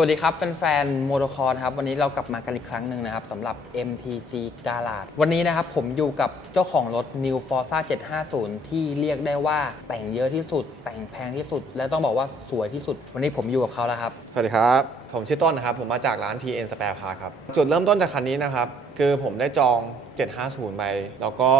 วัสดีครับแฟนๆโมโตคอร์ครับวันนี้เรากลับมากันอีกครั้งหนึ่งนะครับสำหรับ MTC g a l a d วันนี้นะครับผมอยู่กับเจ้าของรถ New Forza 750 ที่เรียกได้ว่าแต่งเยอะที่สุด แต่งแพงที่สุด และต้องบอกว่าสวยที่สุด วันนี้ผมอยู่กับเขาแล้วครับ สวัสดีครับ ผมชื่อต้นนะครับ ผมมาจากร้าน TN Spare Part ครับ จุดเริ่มต้นจากคันนี้นะครับ คือผมได้จอง 750ไปแล้วก็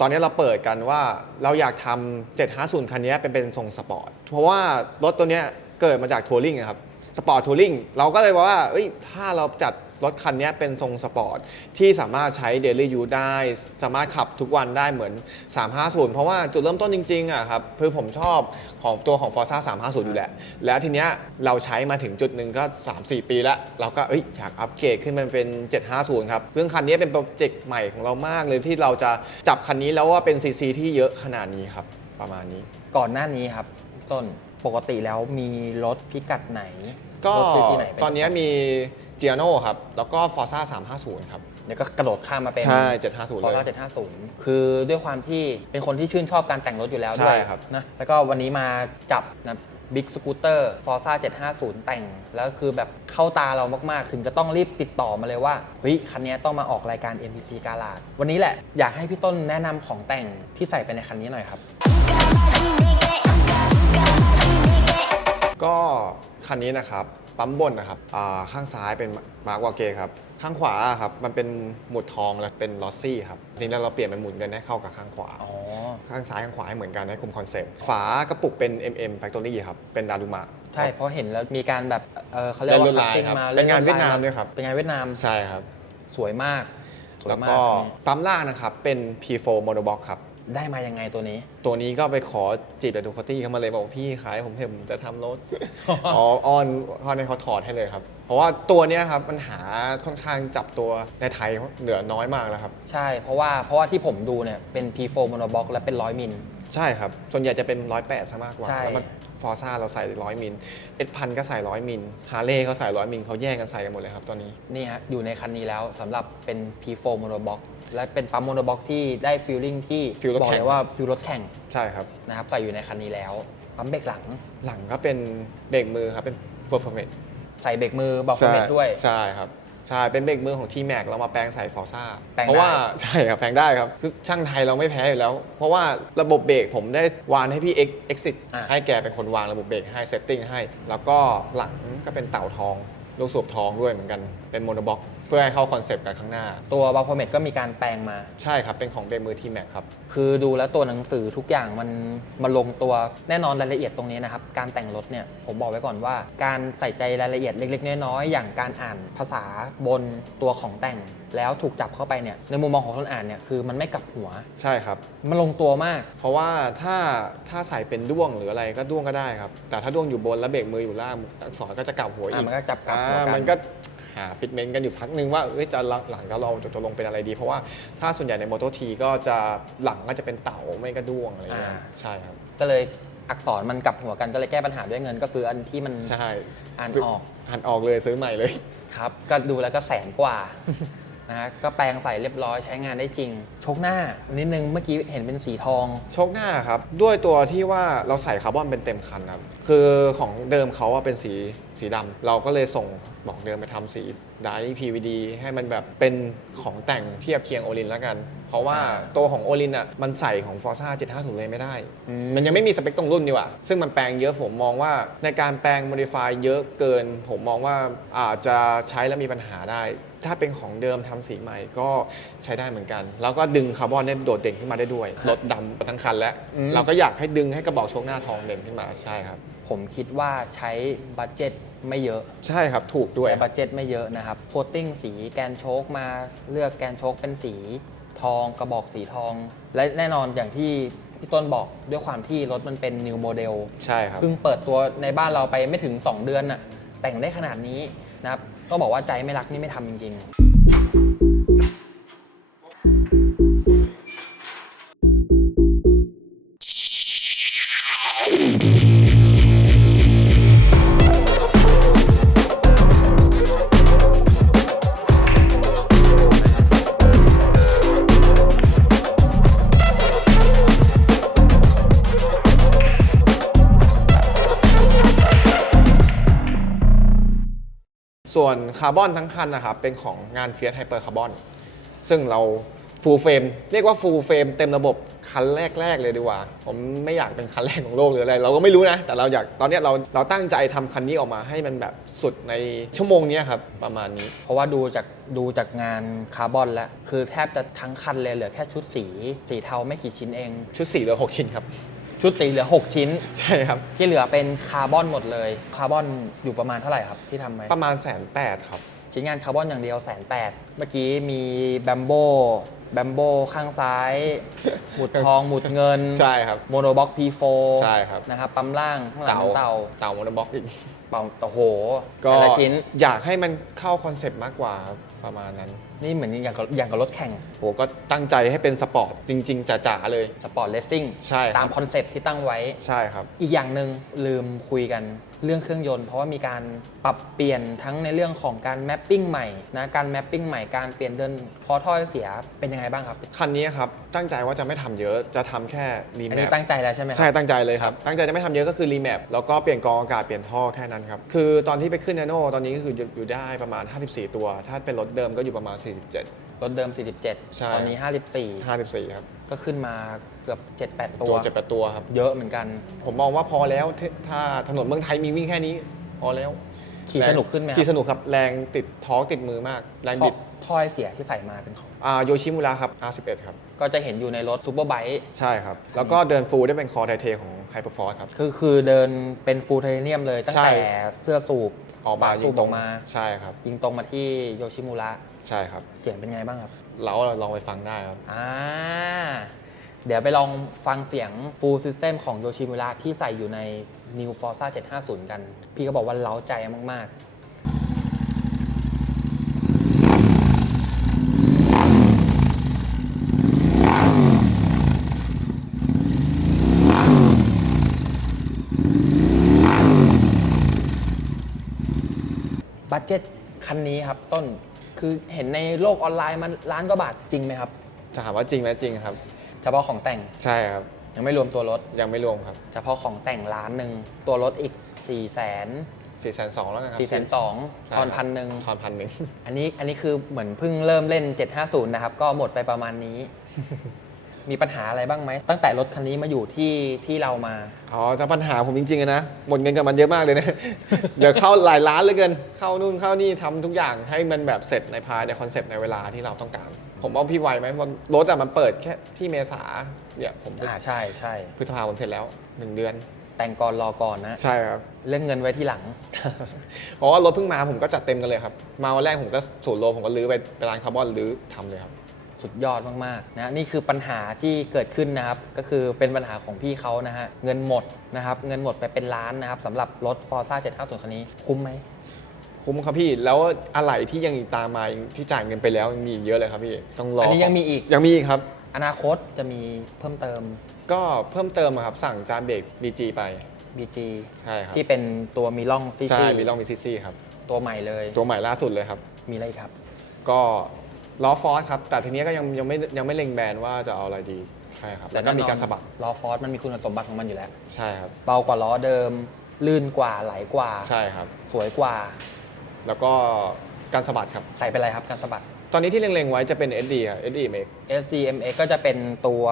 ตอนนี้เราเปิดกันว่าเราอยากทำ750 คันนี้เป็นเป็นทรงสปอร์ตเพราะว่ารถตัวเนี้ยเกิดมาจากทัวริงครับ สปอร์ตทัวริงเราก็เลยว่าเอ้ยถ้าเราจัดรถคันนี้เป็นทรงสปอร์ตที่สามารถใช้เดลี่ยูได้ สามารถขับทุกวันได้เหมือน 350 เพราะว่าจุดเริ่มต้นจริงๆอะครับคือผมชอบของตัวของ Forza 350 อยู่แหละ แล้วทีเนี้ยเราใช้มาถึงจุดหนึ่งก็ 3-4 ปีแล้ว เราก็เอ้ยอยากอัปเกรดขึ้นมาเป็น 750 ครับเรื่องคันนี้เป็นโปรเจกต์ใหม่ของเรามากเลยที่เราจะจับคันนี้แล้วว่าเป็นซีซีที่เยอะขนาดนี้ครับประมาณนี้ ก่อนหน้านี้ครับต้น ปกติแล้วมีรถพิกัดไหนก็รถซื้ที่ไหนเป็ตอนนี้มี g i a n o ครับ แล้วก็ Forza 350 ครับ เดี๋ยวก็กระโดดข้ามมาเป็นใช่ 750 ฟอเลร์ยซ่า750 คือด้วยความที่เป็นคนที่ชื่นชอบการแต่งรถอยู่แล้วด้วยใช่ครับ นะแล้วก็วันนี้มาจับนะบิ๊กสกูตเตอร์ฟอร์ซ่า750 แต่ง แล้วคือแบบเข้าตาเรามากๆ ถึงจะต้องรีบติดต่อมาเลยว่าเฮ้ยคันนี้ต้องมาออกรายการ MPC กาลาดวันนี้แหละอยากให้พี่ต้นแนะนำของแต่งที่ใส่ไปในคันนี้หน่อยครับ ก็คันนี้นะครับปั๊มบนนะครับอ่าข้างซ้ายเป็นมาร์กวาเกครับข้างขวาครับมันเป็นหมุดทองและเป็นลอสซี่ครับทีนี้เราเปลี่ยนเป็นหมุดเงินให้เข้ากับข้างขวา อ๋อ ข้างซ้ายข้างขวาให้เหมือนกันให้คุมคอนเซปต์ฝากระปุกเป็น MM Factory ครับเป็นดารุมะ ใช่เพราะเห็นแล้วมีการแบบเออเขาเรียกเล่นลว่าวดลายคัตติ้งครับมาเป็นงานลเวียดนามด้วยครับ เป็นงานเวียดนามใช่ครับ สวยมากสวยแล้วมากก็คันนี้ปั๊มล่างนะครับเป็น P4 Monobox ครับ ได้มายังไงตัวนี้ ตัวนี้ก็ไปขอจีบแต่ดูคอตี้เข้ามาเลยบอกว่าพี่ขายผมเห็นผมจะทำรถ อ๋ออ้อนอ้อนให้เขาถอดให้เลยครับ เพราะว่าตัวเนี้ยครับมันหาค่อนข้างจับตัวในไทยเหลือน้อยมากแล้วครับ ใช่ เพราะว่าเพราะว่าที่ผมดูเนี่ยเป็น P4 monobox และเป็น100มิล ใช่ครับ ส่วนใหญ่จะเป็นร้อยแปดซะมากกว่า ใช่ แล้วมัน ฟอร์ซ่าเราใส่ร้อยมิลเอ็ดพันก็ใส่ร้อยมิลฮาร์เลย์เขาใส่ร้อยมิลเขาแย่งกันใส่กันหมดเลยครับตอนนี้ นี่ฮะ อยู่ในคันนี้แล้วสำหรับเป็น P4 monobox และเป็นปั๊ม monobox ที่ได้ฟีลลิ่งที่ฟีลรถบอกแข่เลงยว่าฟีลรถแข่งใช่ครับ นะครับใส่อยู่ในคันนี้แล้วปั๊มเบรกหลัง หลังก็เป็นเบรกมือครับเป็น performance ใส่เบรกมือบอกคอมเมนต์ด้วย ใช่ครับ ใช่ เป็นเบรกมือของทีแม็กเรามาแปลงใส่ฟอร์ซ่าแปลงได้ เพราะว่าใช่ครับแปลงได้ครับ คือช่างไทยเราไม่แพ้อยู่แล้ว เพราะว่าระบบเบรกผมได้วานให้พี่ X Exit อะให้แกเป็นคนวางระบบเบรกให้เซตติ้งให้ แล้วก็หลังก็เป็นเต่าทอง ลูกสูบทองด้วยเหมือนกันเป็นโมโนบ็อกเพื่อให้เข้าคอนเซปต์กับข้างหน้า ตัวบอกคอมเมนต์ก็มีการแปลงมา ใช่ครับ เป็นของเบรกมือทีแม็กครับ คือดูแล้วตัวหนังสือทุกอย่างมันมาลงตัวแน่นอนรายละเอียดตรงนี้นะครับ การแต่งรถเนี่ยผมบอกไว้ก่อนว่า การใส่ใจรายละเอียดเล็ก ๆ น้อยๆอย่างการอ่านภาษาบนตัวของแต่ง แล้วถูกจับเข้าไปเนี่ยในมุมมองของคนอ่านเนี่ยคือมันไม่กลับหัว ใช่ครับ มันลงตัวมาก เพราะว่าถ้าถ้าใส่เป็นด้วงหรืออะไรก็ด้วงก็ได้ครับ แต่ถ้าด้วงอยู่บนแล้วเบรกมืออยู่ล่างอักษรก็จะกลับหัวอีอะกมันก็จับกลับหัวอ่ากัมันนก็หาฟิตเมนต์กันอยู่พักหนึ่งว่าเอ้ยจะหลังหลังจะเราจะลงเป็นอะไรดี เพราะว่าถ้าส่วนใหญ่ในมอเตอร์ทีก็จะหลังก็จะเป็นเต่าไม่ก็ด้วงอะไรอย่างเงี้ยอ่าใช่ครับก็เลยอักษรมันกลับหัวกันก็เลยแก้ปัญหาด้วยเงินก็ซื้ออันที่มัน ใช่อ่านซื้ออก อ่านออกเลยซื้อใหม่เลย ครับก็ดูแล้วก็แสนกว่า นะฮะก็แปลงใส่เรียบร้อยใช้งานได้จริง ชกหน้านิดนึงเมื่อกี้เห็นเป็นสีทอง โชคหน้าครับ ด้วยตัวที่ว่าเราใส่คาร์บอนเป็นเต็มคันครับคือของเดิมเขาว่าเป็นสีสีดำเราก็เลยส่งบอกเดิมไปทำสีไดร์ PVD ให้มันแบบเป็นของแต่งเทียบเคียงโอลินแล้วกัน เพราะว่าอ่าตัวของโอลินอะมันใส่ของ Forza 750เลยไม่ได้ อืม มันยังไม่มีสเปคตรงรุ่นดีกว่า ซึ่งมันแปลงเยอะผมมองว่าในการแปลง modify เยอะเกิน ผมมองว่าอาจจะใช้แล้วมีปัญหาได้ ถ้าเป็นของเดิมทำสีใหม่ก็ใช้ได้เหมืนกัน แล้วก็ดึงคาร์บอนได้โดดเด่นขึ้นมาได้ด้วยรถดำทั้งคันแล้วอืมเราก็อยากให้ดึงให้กระบอกโชคหน้าทองเด่นขึ้นมาใช่ครับ ผมคิดว่าใช้บัตเจ็ตไม่เยอะใช่ครับถูกด้วยใช้บัตเจ็ตไม่เยอะนะครับโคตติ้งสีแกนโชคมาเลือกแกนโชคเป็นสีทองกระบอกสีทอง และแน่นอนอย่างที่พี่ต้นบอกด้วยความที่รถมันเป็น new model ใช่ครับเพิ่งเปิดตัวในบ้านเราไปไม่ถึง 2 เดือนน่ะแต่งได้ขนาดนี้นะครับ ก็บอกว่าใจไม่รักนี่ไม่ทำจริง วนคาร์บอนทั้งคันนะครับเป็นของงาน Fiat Hyper Carbon ซึ่งเราฟูลเฟรมเรียกว่าฟูลเฟรมเต็มระบบคันแรก ๆ เลยดีกว่า ผมไม่อยากเป็นคันแรกของโลกหรืออะไร เราก็ไม่รู้นะ แต่เราอยากตอนเนี้ยเราเราตั้งใจทำคันนี้ออกมาให้มันแบบสุดในชั่วโมงเนี้ยครับ ประมาณนี้ เพราะว่าดูจากดูจากงานคาร์บอนแล้ว คือแทบจะทั้งคันเลยเหลือแค่ชุดสี สีเทาไม่กี่ชิ้นเอง ชุด4เหลือ 6 ชิ้นครับ ชุดสีเหลือ 6 ชิ้น ใช่ครับ ที่เหลือเป็นคาร์บอนหมดเลย คาร์บอนอยู่ประมาณเท่าไหร่ครับที่ทำไว้ประมาณแสนแปดครับ ชิ้นงานคาร์บอนอย่างเดียวแสนแปดเมื่อกี้มีแบมโบแบมโบข้างซ้าย หมุดทอง หมุดเงินใช่ครับโมโนบ็อก P4 ใช่ครับ นะครับ ปั๊มล่างข้างหลังเต่าเป็นเต่า เต่าโมโนบ็อกอีกเป่าโอ้โหก็แต่ละชิ้น อยากให้มันเข้าคอนเซปต์มากกว่าครับประมาณนั้น นี่เหมือนอย่างกับอย่างกับรถแข่งโหก็ตั้งใจให้เป็นสปอร์ตจริง ๆจ๋าๆเลย สปอร์ตเลสซิ่งใช่ครับ ตามคอนเซปต์ที่ตั้งไว้ ใช่ครับ อีกอย่างหนึ่งลืมคุยกัน เรื่องเครื่องยนต์ เพราะว่ามีการปรับเปลี่ยนทั้งในเรื่องของการแมปปิ้งใหม่นะการแมปปิ้งใหม่การเปลี่ยนเดินคอท่อเสียเป็นยังไงบ้างครับ คันนี้ครับตั้งใจว่าจะไม่ทำเยอะจะทำแค่รีอันแมนี้ป ตั้งใจแล้วใช่ไหมคใช่รับตั้งใจเลยครับ ตั้งใจจะไม่ทำเยอะก็คือรีแมปแล้วก็เปลี่ยนกรองอากาศเปลี่ยนท่อแค่นั้นครับ คือตอนที่ไปขึ้นนาโนตอนนี้ก็คืออยู่ได้ประมาณ 54 ตัว ถ้าเป็นรถเดิมก็อยู่ประมาณ 47 รถเดิมใช่47ตอนนี้ 54ครับ54ก็ขึ้นมาเกือบ 7-8 ตัตัว วเจ็ดแปดตัวครับ เยอะเหมือนกัน ผมมองว่าพอแล้วถ้าถ้าถนนเมืองไทยมีวิ่งแค่นี้ พอแล้ว ขี่แรงสนุกขึ้นไหมคขี่สรับนุกครับ แรงติดท้องติดมือมาก แรงท่อบิดท่อเสียที่ใส่มาเป็นของอ่าโยชิมุระครับ R11 ครับ ก็จะเห็นอยู่ในรถซูเปอร์ไบค์ใช่ครับ แล้วก็เดินฟูลได้เป็นคอไทเทของไฮเปอร์ฟอร์ครับ คือคือเดินเป็นฟูลไทเนียมเลยตั้งใช่แต่เสื้อสูบออกมาฝยิสูงบตอรงอกมาใช่ครับ ยิงตรงมาที่โยชิมุระใช่ครับ เสียงเป็นไงบ้างครับ เราลองไปฟังได้ครับอ่า เดี๋ยวไปลองฟังเสียง full system ของโยชิมุระที่ใส่อยู่ใน New Forza 750 กัน พี่ก็บอกว่าเล้าใจมาก ๆบัตเจ็ตคันนี้ครับต้นคือเห็นในโลกออนไลน์มันล้านกว่าบาทจริงไหมครับ จะถามว่าจริงไหมจริงครับ เฉพาะของแต่งใช่ครับ ยังไม่รวมตัวรถ ยังไม่รวมครับเฉพาะของแต่งล้านหนึ่งตัวรถอีก4ี่แสน4ี่แสนสองแล้วกันครับสี่แสนสองใช่ทอนครับพันหนึ่งทอนพันหนึ่งอันนี้อันนี้คือเหมือนเพิ่งเริ่มเล่น 750 นะครับ ก็หมดไปประมาณนี้ มีปัญหาอะไรบ้างไหม ตั้งแต่รถคันนี้มาอยู่ที่ที่เรามา อ๋อจะปัญหาผมจริงๆอะนะหมดเงินกับมันเยอะมากเลยนะ เดี๋ยวเข้าหลายล้านเหลยเกิน เข้านู่นเข้านี่ทำทุกอย่างให้มันแบบเสร็จในภายในคอนเซปต์ในเวลาที่เราต้องการ ผมเอาพี่ไวไหมเพราะรถอะมันเปิดแค่ที่เมษาเนี่ยผมอ่าใช่ใช่พฤษภาผมเสร็จแล้วหนึ่งเดือน แต่งก่อนรอก่อนนะ ใช่ครับ เรื่องเงินไว้ที่หลัง เพราะว่ารถเพิ่งมาผมก็จัดเต็มกันเลยครับ มาวันแรกผมก็สูตรโลผมก็ลื้อไปไปร้านคาร์บอนลื้อทำเลยครับ สุดยอดมากๆนะนี่คือปัญหาที่เกิดขึ้นนะครับ ก็คือเป็นปัญหาของพี่เขานะฮะเงินหมดนะครับเงินหมดไปเป็นล้านนะครับสำหรับรถ Forza 750คันนี้คุ้มไหมคุ้มครับพี่แล้วอะไรที่ยังตามมาที่จ่ายเงินไปแล้วยังมีอีกเยอะเลยครับพี่ต้องรออัอันนี้ยังมีอีก ยังมีอีกครับ อนาคตจะมีเพิ่มเติม ก็เพิ่มเติมอะครับสั่งจานเบรก BG ไป BG ใช่ครับที่เป็นตัวมีล่องซีใช่ซีมีลองมีซีซีครับตัวใหม่เลย ตัวใหม่ล่าสุดเลยครับ มีอะไรอีกครับ ก็ ล้อฟอร์สครับ แต่ทีเนี้ยก็ยังยังไม่ยังไม่เล็งแบรนด์ว่าจะเอาอะไรดี ใช่ครับ แล้วก็มีการสะบัด ล้อฟอร์สมันมีคุณสมบัติของมันอยู่แล้ว ใช่ครับ เบากว่าล้อเดิม ลื่นกว่าไหลกว่า ใช่ครับ สวยกว่า แล้วก็การสะบัดครับ ใส่เป็นอะไรครับการสะบัด ตอนนี้ที่เล็งๆไว้จะเป็น SD ครับ SD MX SCMX ก็จะเป็นตัว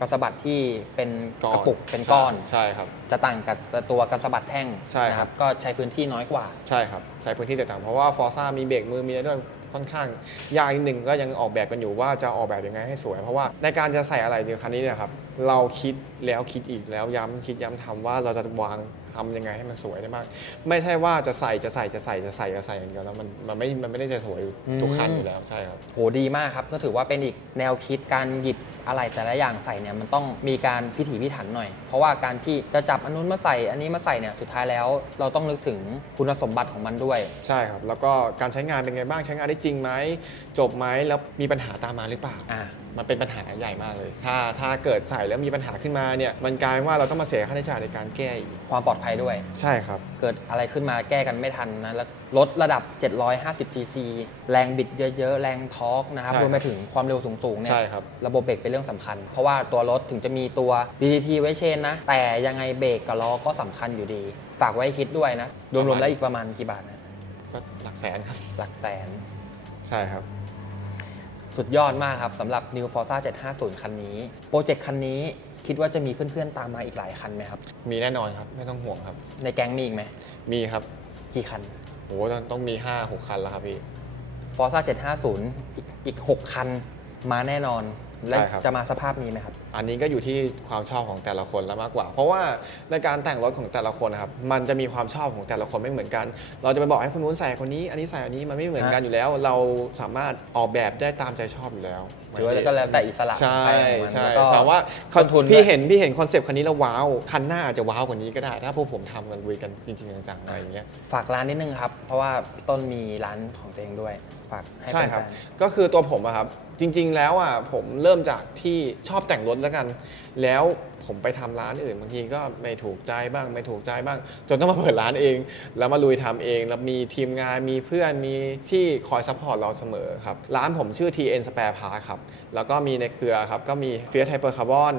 กระสะบัดที่เป็นกระปุกเป็นก้อน ใช่ครับ จะต่างกับตัวกระสะบัดแท่งใช่ครับ นะก็ใช้พื้นที่น้อยกว่า ใช่ครับ ใช้พื้นที่แตกต่างเพราะว่าฟอร์ซ่ามีเบรกมือมีอะไรด้วย ค่อนข้างยากนิดนึงก็ยังออกแบบกันอยู่ว่าจะออกแบบยังไงให้สวย เพราะว่าในการจะใส่อะไรในคันนี้เนี่ยครับเราคิดแล้วคิดอีกแล้วย้ำคิดย้ำทำว่าเราจะวางทำยังไงให้มันสวยได้มาก ไม่ใช่ว่าจะใส่จะใส่จะใส่จะใส่จะใส่อย่างเดียวแล้วมันมันไม่มันไม่ได้จะสวยทุกคันอยู่แล้วใช่ครับโหดีมากครับก็ถือว่าเป็นอีกแนวคิดการหยิบอะไรแต่ละอย่างใส่เนี่ยมันต้องมีการพิถีพิถันหน่อย เพราะว่าการที่จะจับอันนู้นมาใส่อันนี้มาใส่เนี่ยสุดท้ายแล้ว เราต้องนึกถึงคุณสมบัติของมันด้วย ใช่ครับ แล้วก็การใช้งานเป็นไงบ้างใช้งานได้จริงไหมจบไหมแล้วมีปัญหาตามมาหรือเปล่า อ่า มันเป็นปัญหาใหญ่มากเลย ถ้าถ้าเกิดใส่แล้วมีปัญหาขึ้นมาเนี่ยมันกลายเป็นว่าเราต้องมาเสียค่าใช้จ่ายในการแก้อีกความปลอดภัยด้วย ใช่ครับ เกิดอะไรขึ้นมาแก้กันไม่ทันนะแล้วรถระดับ 750 cc แรงบิดเยอะ ๆ แรงทอร์กนะครับใช่รครับวมไปถึงความเร็วสูง ๆ เนี่ย ใช่ครับ ระบบเบรกเป็นเรื่องสำคัญ เพราะว่าตัวรถถึงจะมีตัว DDT ไว้เชนนะ แต่ยังไงเบรกกับล้อก็สำคัญอยู่ดี ฝากไว้คิดด้วยนะ รวมๆแล้วอีกประมาณกี่บาทนะ ก็หลักแสนครับ หลักแสน ใช่ครับ สุดยอดมากครับสำหรับ New Forza 750 คันนี้ โปรเจกต์คันนี้คิดว่าจะมีเพื่อนๆ ตามมาอีกหลายคันไหมครับ มีแน่นอนครับ ไม่ต้องห่วงครับ ในแก๊งมีอีกไหมมีครับกี่คันโอ้ต้องต้องมี 5 6 คันแล้วครับพี่ Forza 750 อีกอีก 6 คันมาแน่นอน และใช่ครับ จะมาสภาพนี้ไหมครับ อันนี้ก็อยู่ที่ความชอบของแต่ละคนแล้วมากกว่า เพราะว่าในการแต่งรถของแต่ละคนนะครับมันจะมีความชอบของแต่ละคนไม่เหมือนกัน เราจะไปบอกให้คนนู้นใส่คนนี้ อันนี้ใส่อันนี้มันไม่เหมือนกันฮะอยู่แล้ว เราสามารถออกแบบได้ตามใจชอบอยู่แล้วถือว่าก็แล้วแต่อิสระใช่ของใครของมันใช่แล้วก็ถามว่าต้นทุนพี่ด้วยเห็นพี่เห็นคอนเซปต์คันนี้แล้วว้าวคันหน้าอาจจะว้าวกว่านี้ก็ได้ ถ้าพวกผมทำกันลุยกันจริงๆจังๆอะไรอย่างเงี้ยฝากร้านนิดนึงครับ เพราะว่าพี่ต้นมีร้านของตัวเองด้วยฝากให้ใช่ครับแฟนก็คือตัวผมอะครับจริง ๆ แล้วอะผมเริ่มจากที่ชอบแต่งรถแล้วกัน แล้วผมไปทำร้านอื่นบางทีก็ไม่ถูกใจบ้าง ไม่ถูกใจบ้าง จนต้องมาเปิดร้านเอง แล้วมาลุยทำเอง แล้วมีทีมงานมีเพื่อนมีที่คอยซัพพอร์ตเราเสมอครับ ร้านผมชื่อ TN Spare Parts ครับ แล้วก็มีในเครือครับ ก็มี Fiat Hyper Carbon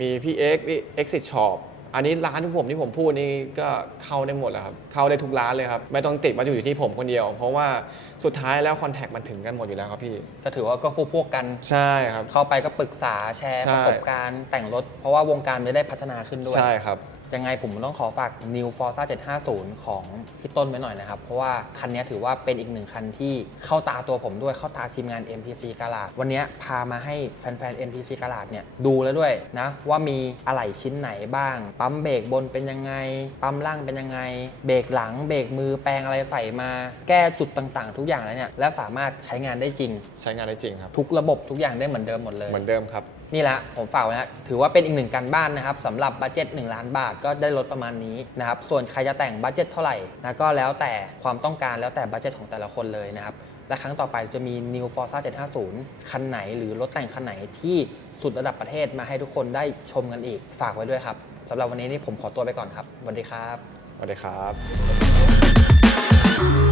มีพี่ X พี่ Exit Shop อันนี้ร้านที่ผมที่ผมพูดนี่ก็เข้าได้หมดแล้วครับเข้าได้ทุกร้านเลยครับไม่ต้องติดมาอยู่ที่ผมคนเดียว เพราะว่าสุดท้ายแล้วคอนแทคมันถึงกันหมดอยู่แล้วครับพี่ๆก็ถือว่าก็พวกพวกๆกัน ใช่ครับ เข้าไปก็ปรึกษาแชร์ใช่ ประสบการณ์แต่งรถ เพราะว่าวงการไม่ได้พัฒนาขึ้นด้วย ใช่ครับ ยังไงผมต้องขอฝาก New Forza 750 ของพี่ต้นไว้หน่อยนะครับ เพราะว่าคันนี้ถือว่าเป็นอีกหนึ่งคันที่เข้าตาตัวผมด้วยเข้าตาทีมงาน MPC กาลาดวันนี้พามาให้แฟนๆ MPC กาลาดเนี่ยดูแล้วด้วยนะว่ามีอะไหล่ชิ้นไหนบ้าง ปั๊มเบรกบนเป็นยังไง ปั๊มล่างเป็นยังไง เบรกหลังเบรกมือแปลงอะไรใส่มา แก้จุดต่างๆ ทุกอย่างแล้วเนี่ยแล้วสามารถใช้งานได้จริง ใช้งานได้จริงครับ ทุกระบบทุกอย่างได้เหมือนเดิมหมดเลย เหมือนเดิมครับ นี่แหละผมฝากไว้นะถือว่าเป็นอีกหนึ่งการบ้านนะครับสำหรับบัตเจ็ต1ล้านบาทก็ได้ลดประมาณนี้นะครับส่วนใครจะแต่งบัตเจ็ตเท่าไหร่นะก็แล้วแต่ความต้องการแล้วแต่บัตเจ็ตของแต่ละคนเลยนะครับและครั้งต่อไปจะมี New Forza 750 คันไหนหรือรถแต่งคันไหนที่สุดระดับประเทศมาให้ทุกคนได้ชมกันอีก ฝากไว้ด้วยครับสำหรับวันนี้นี่ผมขอตัวไปก่อนครับสวัสดีครับสวัสดีครับ